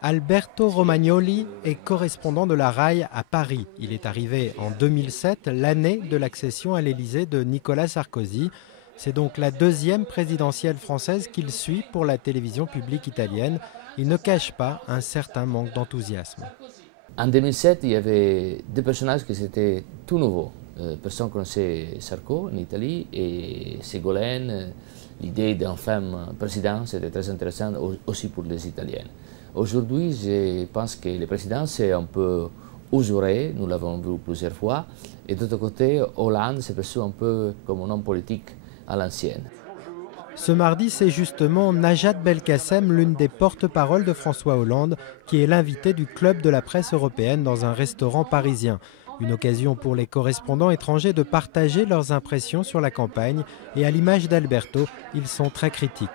Alberto Romagnoli est correspondant de la RAI à Paris. Il est arrivé en 2007, l'année de l'accession à l'Élysée de Nicolas Sarkozy. C'est donc la deuxième présidentielle française qu'il suit pour la télévision publique italienne. Il ne cache pas un certain manque d'enthousiasme. En 2007, il y avait deux personnages qui étaient tout nouveaux. Personne ne connaissait Sarko en Italie et Ségolène. L'idée d'un femme président, c'était très intéressant aussi pour les Italiens. Aujourd'hui, je pense que le président c'est un peu usuré, nous l'avons vu plusieurs fois. Et d'autre côté, Hollande s'est perçu un peu comme un homme politique à l'ancienne. Ce mardi, c'est justement Najat Belkacem, l'une des porte-paroles de François Hollande, qui est l'invitée du club de la presse européenne dans un restaurant parisien. Une occasion pour les correspondants étrangers de partager leurs impressions sur la campagne. Et à l'image d'Alberto, ils sont très critiques.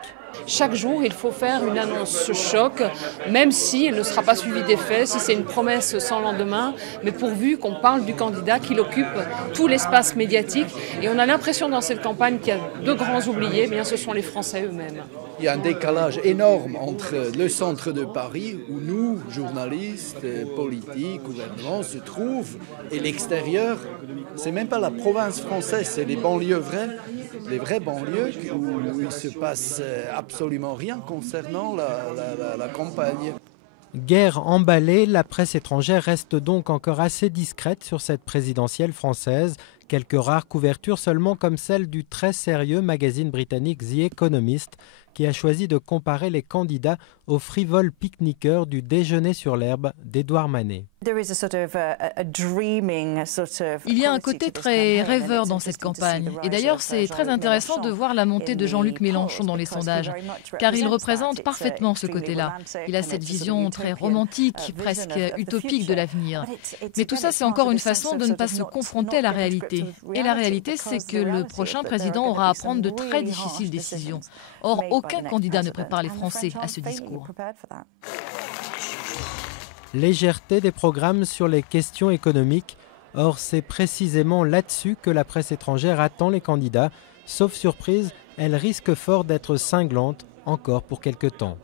Chaque jour, il faut faire une annonce choc, même si elle ne sera pas suivie d'effet, si c'est une promesse sans lendemain, mais pourvu qu'on parle du candidat, qu'il occupe tout l'espace médiatique. Et on a l'impression dans cette campagne qu'il y a deux grands oubliés, bien ce sont les Français eux-mêmes. Il y a un décalage énorme entre le centre de Paris, où nous, journalistes, politiques, gouvernements, se trouvent, et l'extérieur. C'est même pas la province française, c'est les banlieues vraies, les vraies banlieues où il se passe absolument rien concernant la campagne. Guerre emballée, la presse étrangère reste donc encore assez discrète sur cette présidentielle française. Quelques rares couvertures seulement, comme celle du très sérieux magazine britannique The Economist, qui a choisi de comparer les candidats aux frivoles pique-niqueurs du déjeuner sur l'herbe d'Édouard Manet. Il y a un côté très rêveur dans cette campagne. Et d'ailleurs, c'est très intéressant de voir la montée de Jean-Luc Mélenchon dans les sondages, car il représente parfaitement ce côté-là. Il a cette vision très romantique, presque utopique de l'avenir. Mais tout ça, c'est encore une façon de ne pas se confronter à la réalité. Et la réalité, c'est que le prochain président aura à prendre de très difficiles décisions. Or, aucun candidat ne prépare les Français à ce discours. Légèreté des programmes sur les questions économiques. Or, c'est précisément là-dessus que la presse étrangère attend les candidats. Sauf surprise, elle risque fort d'être cinglante encore pour quelque temps.